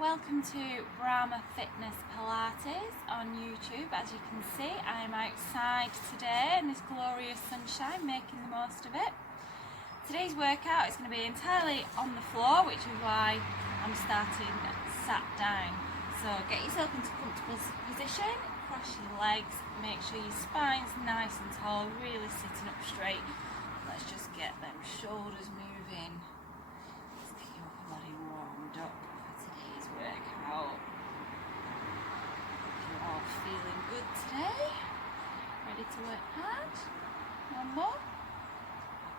Welcome to Brahma Fitness Pilates on YouTube. As you can see, I'm outside today in this glorious sunshine, making the most of it. Today's workout is going to be entirely on the floor, which is why I'm starting sat down. So get yourself into a comfortable position, cross your legs, make sure your spine's nice and tall, really sitting up straight. Let's just get them shoulders moving. Let's get your upper body warmed up for today's workout. You're all feeling good today? Ready to work hard? One more.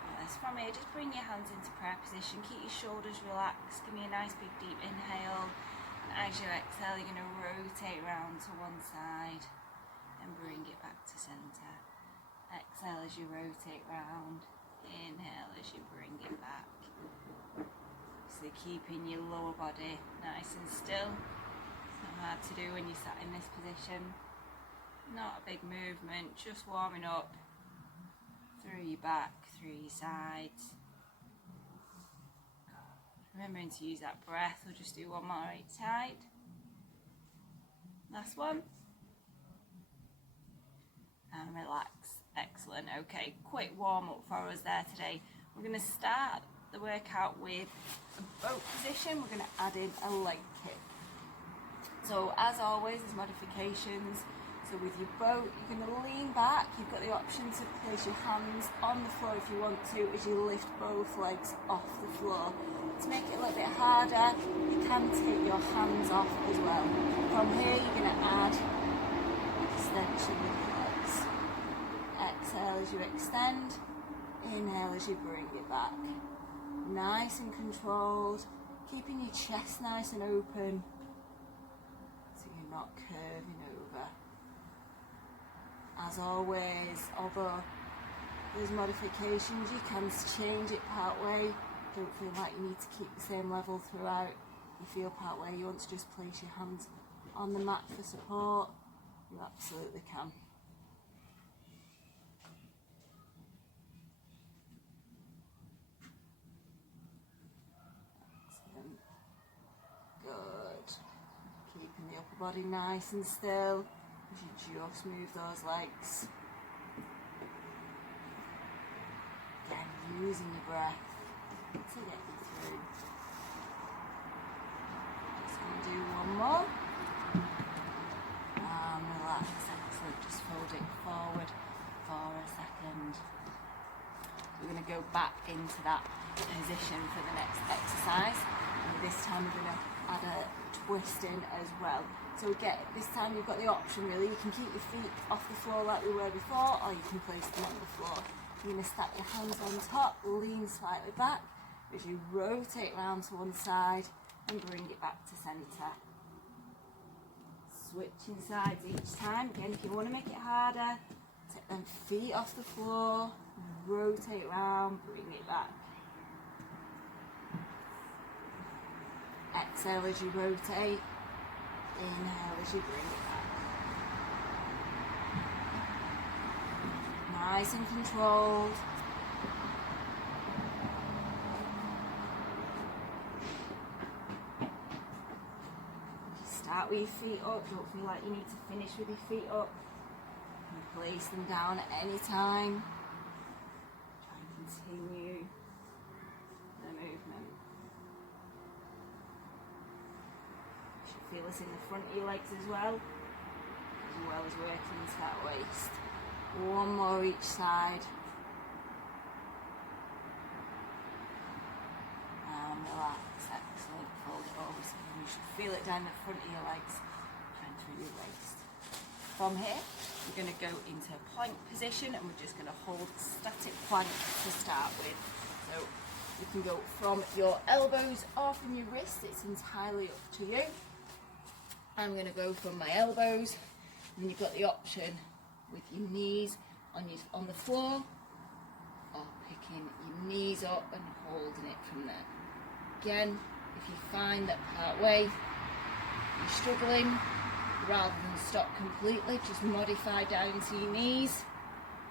Fabulous. From here, just bring your hands into prayer position. Keep your shoulders relaxed. Give me a nice big deep inhale. And as you exhale, you're going to rotate around to one side and bring it back to centre. Exhale as you rotate round. Inhale as you bring it back. So keeping your lower body nice and still. It's not hard to do when you're sat in this position. Not a big movement, just warming up through your back, through your sides. Remembering to use that breath. We'll just do one more each side. Last one. And relax. Excellent. Okay, quick warm up for us there today. We're going to start the workout with a boat position. We're going to add in a leg kick. So as always, there's modifications. So with your boat, you're going to lean back. You've got the option to place your hands on the floor if you want to, as you lift both legs off the floor. To make it a little bit harder, you can take your hands off as well. From here, you're going to add extension with your legs. Exhale as you extend. Inhale as you bring it back. Nice and controlled. Keeping your chest nice and open so you're not curving over. As always, although there's modifications, you can change it part way. Don't feel like you need to keep the same level throughout. You feel part way you want to just place your hands on the mat for support, you absolutely can. Excellent. Good. Keeping the upper body nice and still as you just move those legs. Again, using your breath to get you through. Just going to do one more. And relax. Excellent. Just fold it forward for a second. We're going to go back into that position for the next exercise. And this time we're going to add a twist in as well. So again, this time you've got the option really. You can keep your feet off the floor like we were before, or you can place them on the floor. You're going to stack your hands on top, lean slightly back as you rotate round to one side and bring it back to centre. Switching sides each time. Again, if you want to make it harder, take them feet off the floor, rotate round, bring it back. Exhale as you rotate. Inhale as you bring it back. Nice and controlled. Start with your feet up. Don't feel like you need to finish with your feet up. You can place them down at any time. Try and continue the movement. Feel this in the front of your legs as well as working into that waist. One more each side. And relax, excellent. Fold it over so you should feel it down the front of your legs and through your waist. From here, we're going to go into a plank position and we're just going to hold static plank to start with. So you can go from your elbows or from your wrists, it's entirely up to you. I'm going to go from my elbows, and you've got the option with your knees on the floor, or picking your knees up and holding it from there. Again, if you find that part way you're struggling, rather than stop completely, just modify down to your knees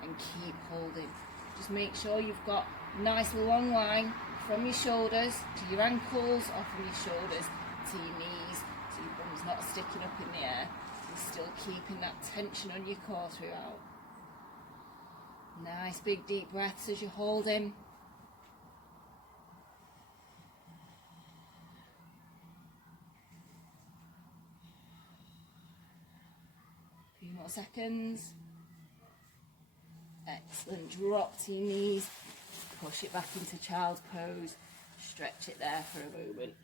and keep holding. Just make sure you've got a nice long line from your shoulders to your ankles or from your shoulders to your knees so your bum's not sticking up in the air. You're still keeping that tension on your core throughout. Nice big deep breaths as you're holding. A few more seconds. Excellent. Drop to your knees. Push it back into child's pose. Stretch it there for a moment.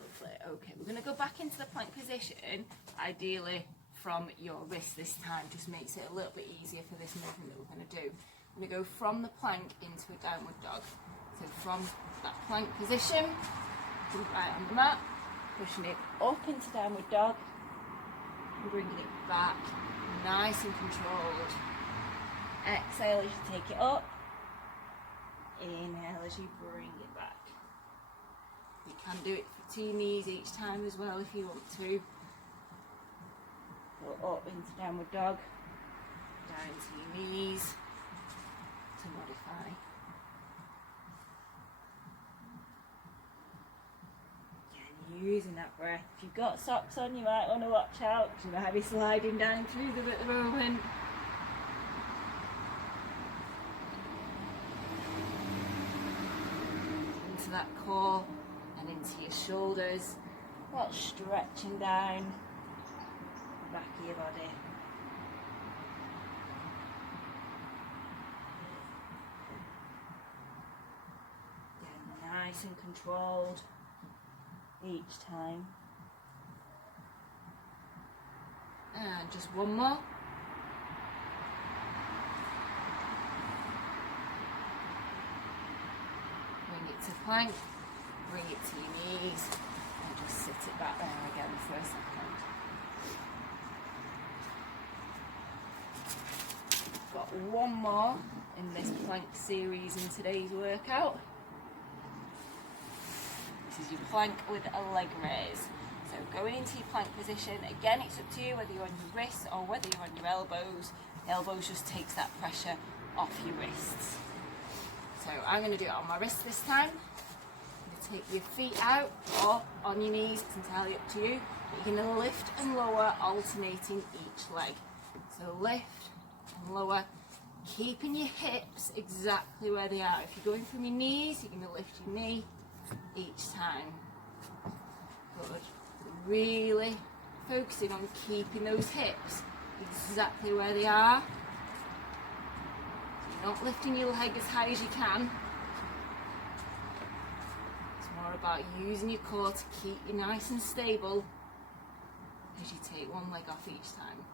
Lovely. Okay, we're going to go back into the plank position, ideally from your wrist this time. Just makes it a little bit easier for this movement that we're going to do. We're going to go from the plank into a downward dog. So from that plank position, right on the mat, pushing it up into downward dog, and bringing it back, nice and controlled. Exhale as you take it up, inhale as you bring it back. You can do it to your knees each time as well if you want to. Go up into downward dog, down to your knees to modify. Using that breath. If you've got socks on, you might want to watch out because you might be sliding down through them at the moment. Into that core and into your shoulders, while stretching down the back of your body. Getting nice and controlled each time. And just one more. Bring it to plank, bring it to your knees, and just sit it back there again for a second. Got one more in this plank series in today's workout. This is your plank with a leg raise. So going into your plank position, again it's up to you whether you're on your wrists or whether you're on your elbows. The elbows just takes that pressure off your wrists. So I'm going to do it on my wrist this time. I'm going to take your feet out or on your knees, it's entirely up to you. You're going to lift and lower, alternating each leg. So lift and lower, keeping your hips exactly where they are. If you're going from your knees, you're going to lift your knee each time. Good. Really focusing on keeping those hips exactly where they are. So you're not lifting your leg as high as you can. It's more about using your core to keep you nice and stable as you take one leg off each time.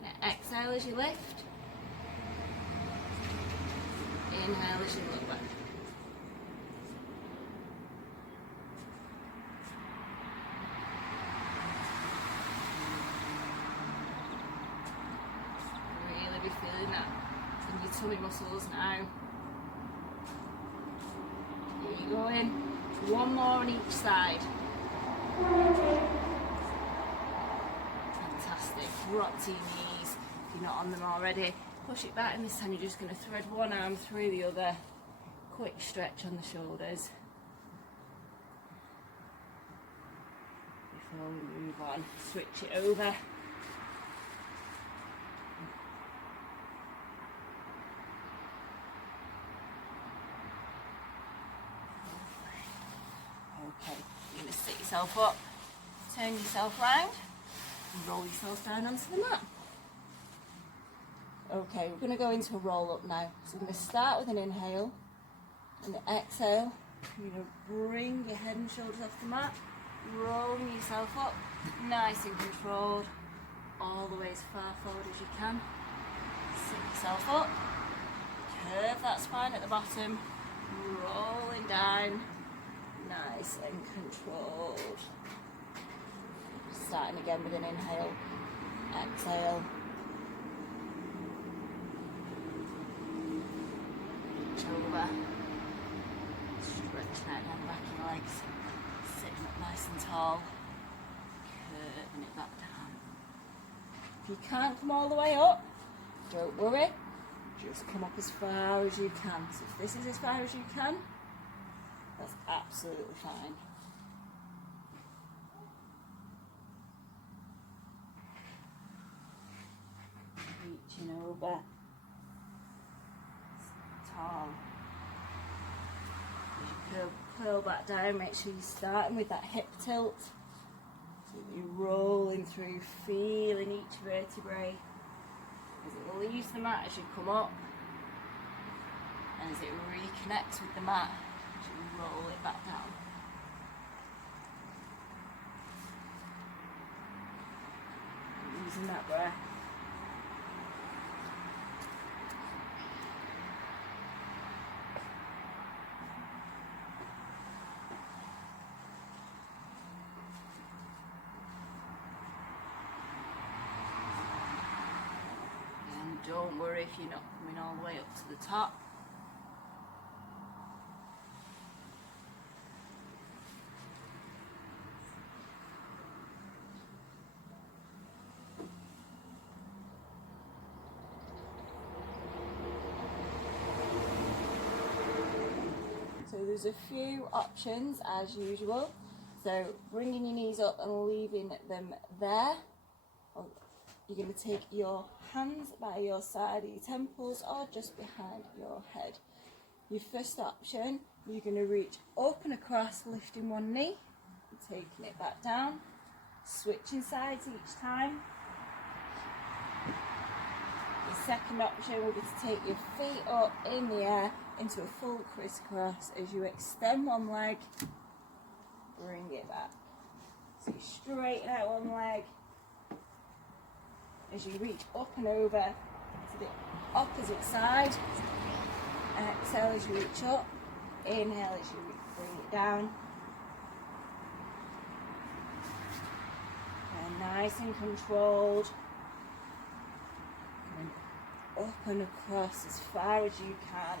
Now exhale as you lift. Inhale as you lower. Really be feeling that in your tummy muscles now. Here you go in. One more on each side. Fantastic. Drop to your knees if you're not on them already. Push it back, and this time you're just going to thread one arm through the other. Quick stretch on the shoulders before we move on. Switch it over. Okay, you're going to sit yourself up, turn yourself round, and roll yourself down onto the mat. Okay, we're going to go into a roll up now. So we're going to start with an inhale, and the exhale, you're going to bring your head and shoulders off the mat, rolling yourself up, nice and controlled, all the way as far forward as you can. Sit yourself up, curve that spine at the bottom, rolling down, nice and controlled. Starting again with an inhale, exhale. Over, stretching out down the back of your legs, sitting up nice and tall, curving it back down. If you can't come all the way up, don't worry, just come up as far as you can. So if this is as far as you can, that's absolutely fine. Reaching over, tall. As you curl back down, make sure you're starting with that hip tilt. So you're rolling through, feeling each vertebrae as it leaves the mat as you come up, and as it reconnects with the mat as you roll it back down. And using that breath. Don't worry if you're not coming all the way up to the top. So there's a few options as usual. So bringing your knees up and leaving them there. You're going to take your hands by your side of your temples or just behind your head. Your first option, you're going to reach up and across, lifting one knee and taking it back down, switching sides each time. The second option will be to take your feet up in the air into a full crisscross. As you extend one leg, bring it back. So you straighten out one leg. As you reach up and over to the opposite side, exhale as you reach up, inhale as you bring it down. And nice and controlled. And up and across as far as you can.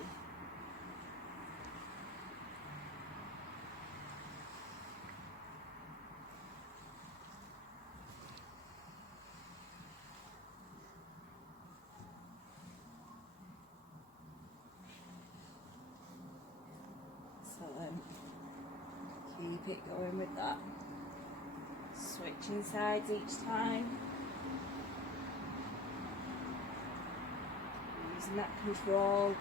Keep it going with that. Switching sides each time. Using that control.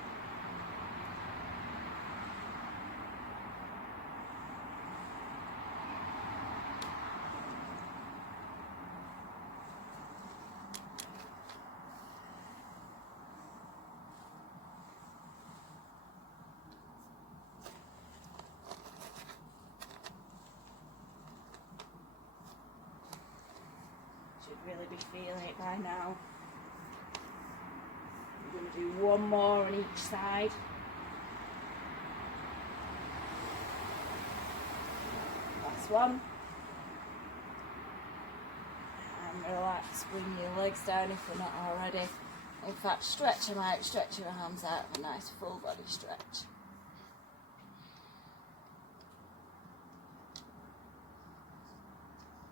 Really be feeling it by now. We're going to do one more on each side. Last one. And relax, bring your legs down if you're not already. In fact, stretch them out, stretch your arms out, a nice full body stretch.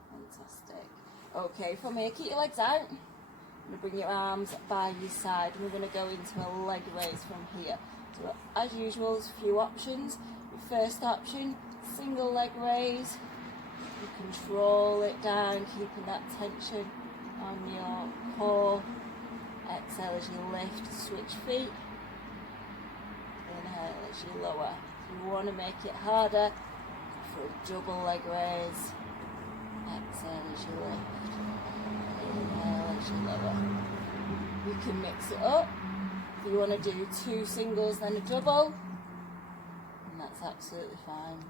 Fantastic. Okay, from here, keep your legs out. You're going to bring your arms by your side, and we're going to go into a leg raise from here. So as usual, there's a few options. Your first option, single leg raise. You control it down, keeping that tension on your core. Exhale as you lift, switch feet. Inhale as you lower. If you want to make it harder, for a double leg raise. Exhale as you lift. Inhale as you lower. You can mix it up. If you want to do 2 singles then a double, and that's absolutely fine.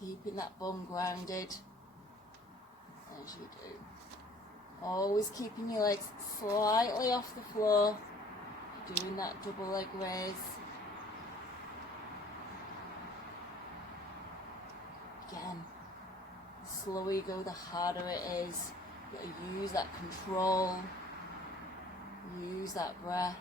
Keeping that bum grounded as you do. Always keeping your legs slightly off the floor. Doing that double leg raise. Again, the slower you go, the harder it is. You've got to use that control. Use that breath.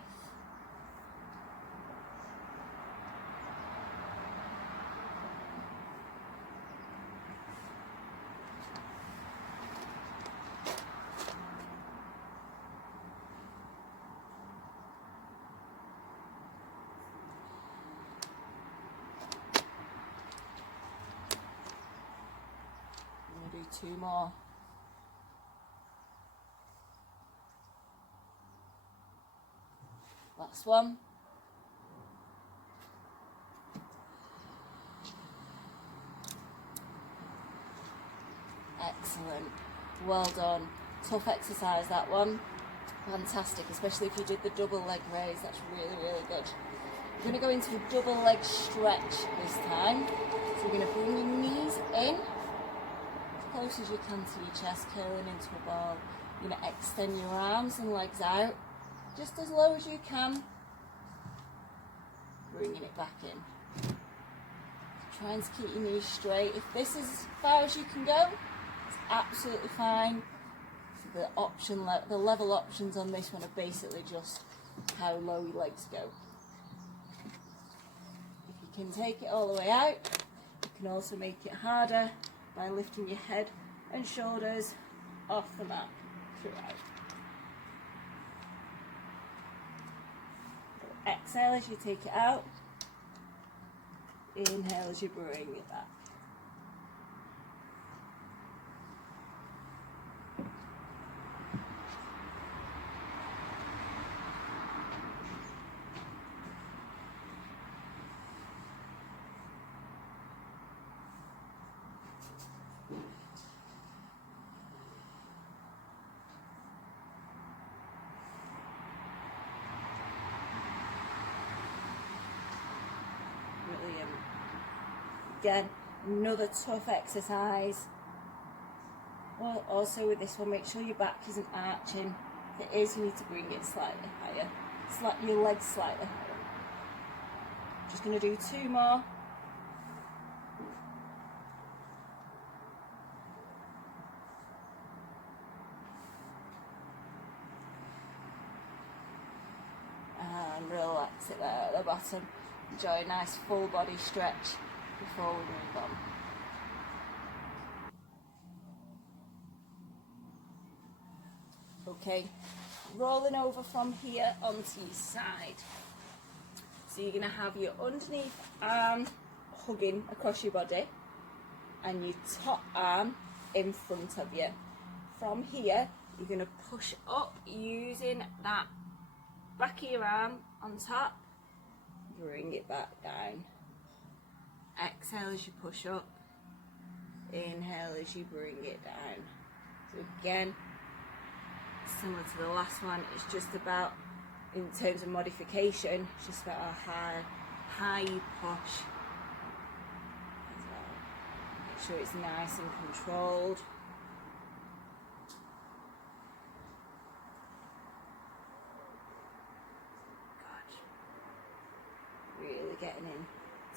2 more. Last one. Excellent. Well done. Tough exercise, that one. Fantastic, especially if you did the double leg raise. That's really, really good. We're going to go into a double leg stretch this time. So you're going to bring your knees in as close as you can to your chest, curling into a ball. You're going to extend your arms and legs out just as low as you can, bringing it back in. Trying to keep your knees straight. If this is as far as you can go, it's absolutely fine. So the level options on this one are basically just how low your legs go. If you can take it all the way out, you can also make it harder by lifting your head and shoulders off the mat throughout. So exhale as you take it out. Inhale as you bring it back. Brilliant. Again, another tough exercise. Well, also with this one, make sure your back isn't arching. If it is, you need to bring it slightly higher. Your legs slightly higher. Just going to do 2 more. And relax it there at the bottom. Enjoy a nice full body stretch before we move on. Okay, rolling over from here onto your side. So you're going to have your underneath arm hugging across your body and your top arm in front of you. From here, you're going to push up using that back of your arm on top. Bring it back down. Exhale as you push up. Inhale as you bring it down. So again, similar to the last one, it's just about, in terms of modification, it's just about how high you push as well. Make sure it's nice and controlled. Good. Really getting in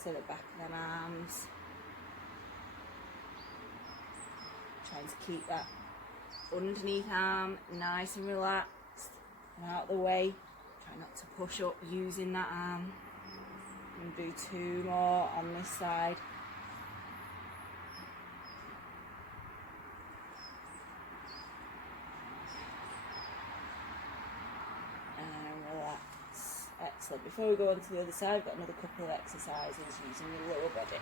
to the back of them arms. Trying to keep that underneath arm nice and relaxed and out of the way. Try not to push up using that arm. And do 2 more on this side. And relax. Excellent. Before we go on to the other side, I've got another couple of exercises using your lower body.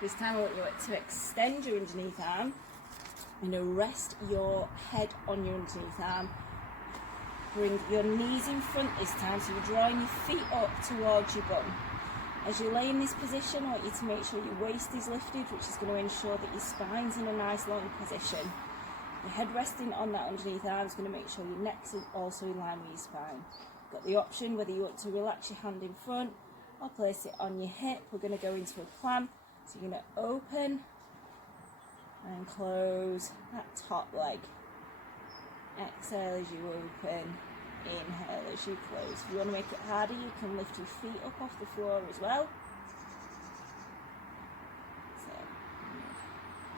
This time I want you to extend your underneath arm. You know, rest your head on your underneath arm. Bring your knees in front this time, so you're drawing your feet up towards your bum. As you lay in this position, I want you to make sure your waist is lifted, which is going to ensure that your spine's in a nice long position. Your head resting on that underneath arm is going to make sure your neck's also in line with your spine. You've got the option whether you want to relax your hand in front or place it on your hip. We're going to go into a plan. So you're going to open and close that top leg. Exhale as you open, inhale as you close. If you want to make it harder, you can lift your feet up off the floor as well. So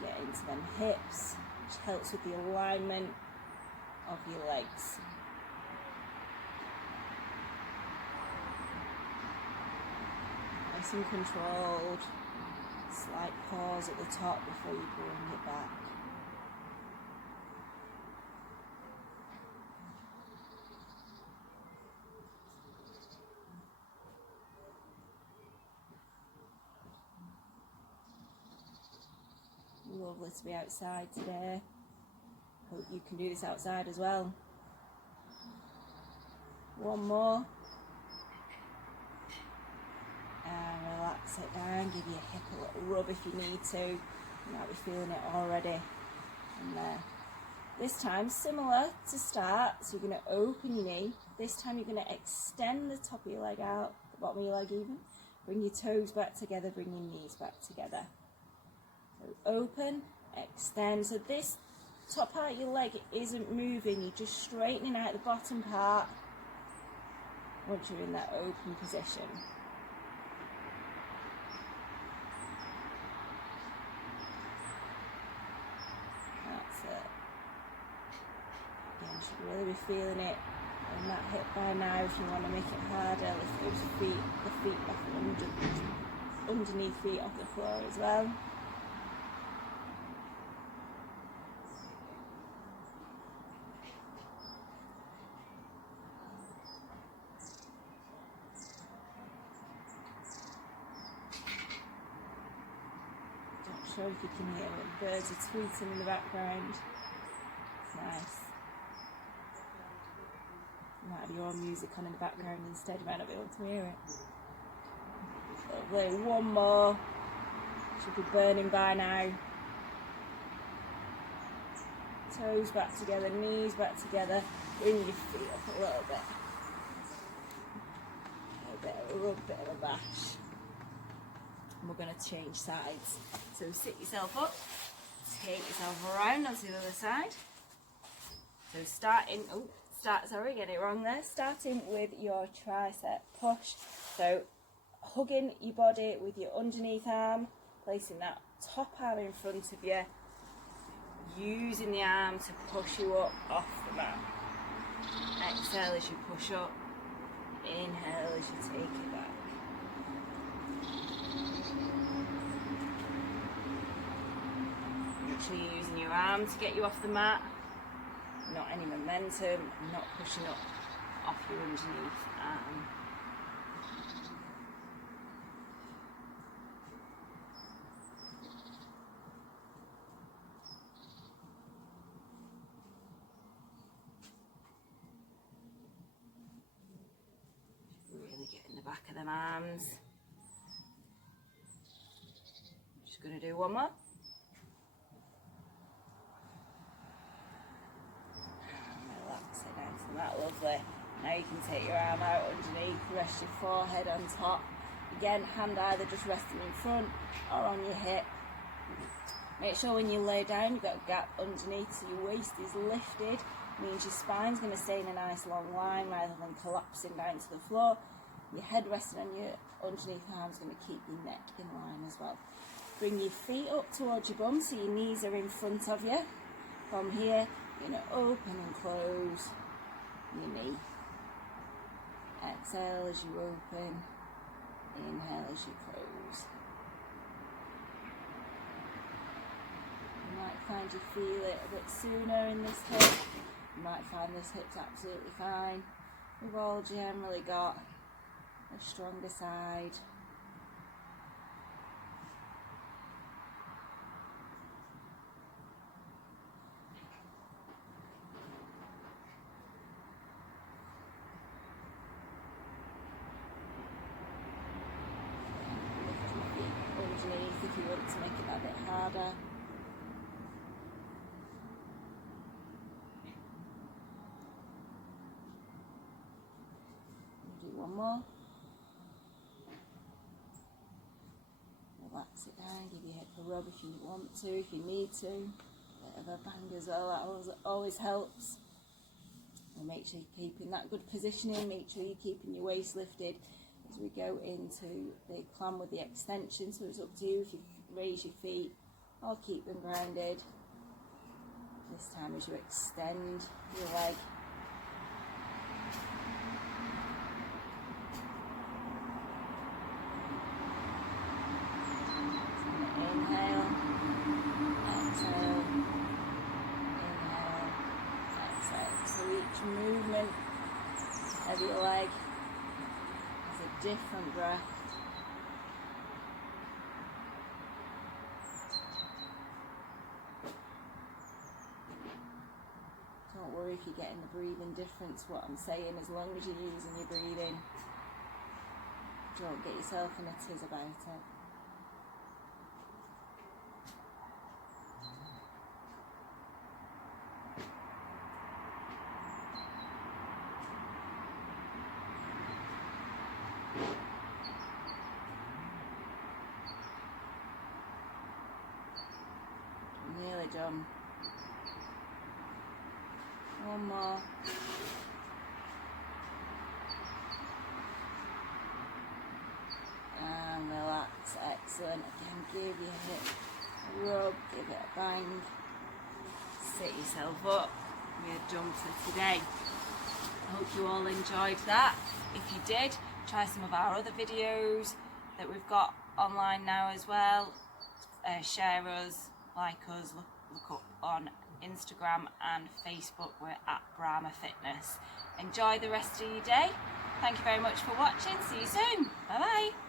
get into them hips, which helps with the alignment of your legs. Nice and controlled. Slight pause at the top before you bring it back. lovely to be outside today. Hope you can do this outside as well. One more. And relax it down. Give your hip a little rub if you need to. You might be feeling it already. And there. This time, similar to start, so you're going to open your knee. This time you're going to extend the top of your leg out, the bottom of your leg even. Bring your toes back together, bring your knees back together. So open, extend. So this top part of your leg isn't moving, you're just straightening out the bottom part once you're in that open position. That's it. Again, you should really be feeling it in that hip by now. If you want to make it harder, lift those feet, the feet off underneath feet off the floor as well. Not sure if you can hear it. Birds are tweeting in the background. It's nice. You might have your own music on in the background instead, you might not be able to hear it. Lovely, one more. Should be burning by now. Toes back together, knees back together. Bring your feet up a little bit. A bit of a rub, bit of a bash. And we're going to change sides. So sit yourself up, take yourself around onto the other side. So get it wrong there. Starting with your tricep push. So hugging your body with your underneath arm, placing that top arm in front of you, using the arm to push you up off the mat. Exhale as you push up, inhale as you take it back. Make sure you're using your arm to get you off the mat. Not any momentum, not pushing up off your underneath arm. Really get in the back of them arms. Just going to do one more. That lovely. Now you can take your arm out underneath, rest your forehead on top. Again, hand either just resting in front or on your hip. Make sure when you lay down you've got a gap underneath so your waist is lifted. Means your spine's going to stay in a nice long line rather than collapsing down to the floor. Your head resting on your underneath arm's going to keep your neck in line as well. Bring your feet up towards your bum so your knees are in front of you. From here, you're going to open and close your knee. Exhale as you open, inhale as you close. You might find you feel it a bit sooner in this hip. You might find this hip's absolutely fine. We've all generally got a stronger side. If you want to make it a bit harder. Do one more. Relax it down, give your hip a rub if you want to, if you need to. Bit of a bang as well, that always helps. And make sure you're keeping that good positioning, make sure you're keeping your waist lifted as we go into the climb with the extension. So it's up to you if you raise your feet or keep them grounded. This time as you extend your leg. So inhale, exhale, inhale, exhale. So each movement of your leg is a different breath. if you're getting the breathing difference, what I'm saying, as long as you're using your breathing. Don't get yourself in a tiz about it. Nearly done. One more. And relax. Excellent. Again, give your hip a rub, give it a bang. Sit yourself up. We're done for today. I hope you all enjoyed that. If you did, try some of our other videos that we've got online now as well. Share us, like us, look up on Instagram and Facebook. We're at Brahma Fitness. Enjoy the rest of your day. Thank you very much for watching. See you soon. Bye bye.